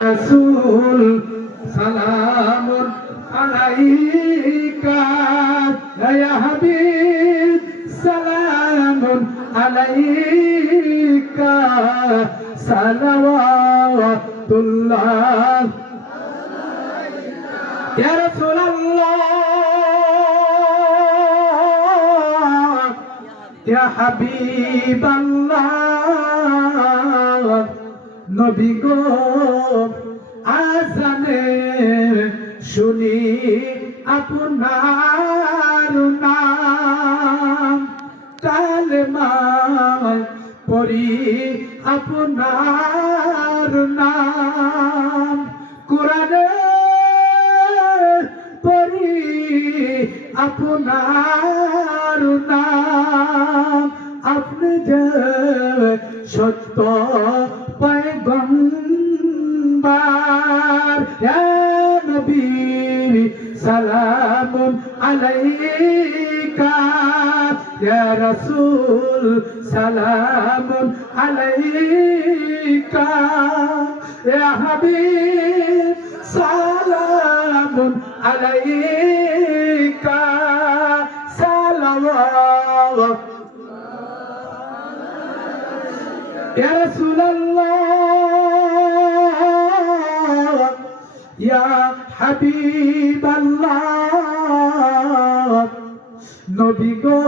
রাসূল সালামুন আলাইকা ইয়া হাবিব সালামুন আলাইকা সালাওয়াতুল্লাহ ইয়া রাসূলাল্লাহ ইয়া হাবিবাল্লাহ নবী গো আজানে শুনি আপনার নাম কালেমায় পড়ি আপনার নাম কোরআনে পড়ি আপনার নাম আপনি যে সত্য পয়গম্বর ইয়া নবী সালামুন আলাইকা ইয়া রাসূল সালামুন আলাইকা ইয়া হাবিব সালামুন আলাইকা সালাওয়াত ইয়া রাসূলাল্লাহ ইয়া হাবিবাল্লাহ নবী গো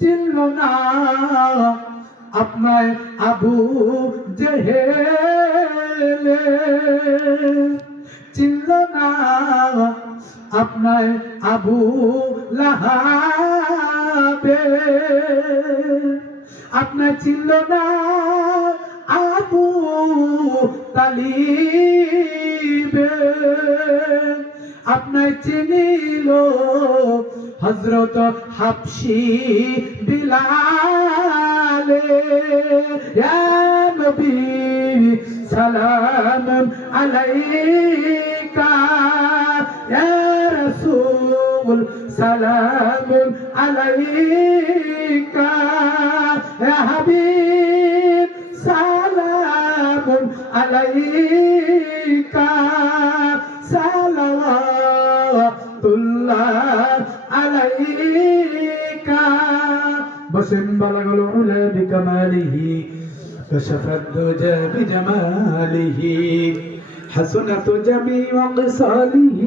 চিনল না আপনার আবু জেহেল চিনল না আপনার আবু লাহাব আপনার চিনল না আবু তালিব আপনার চিনিল হযরত হাবশী বিলাল ইয়া নবী সালামুন আলাইকা ইয়া রাসূল সালামুন আলাইকা ইয়া হাবিব সালামুন আলাইকা সালাওয়াতুল্লাহ আলাইকা বসেন বালাগুল উলা বিকামালিহি كشف الدجى بجماله حسنت جميع خصاله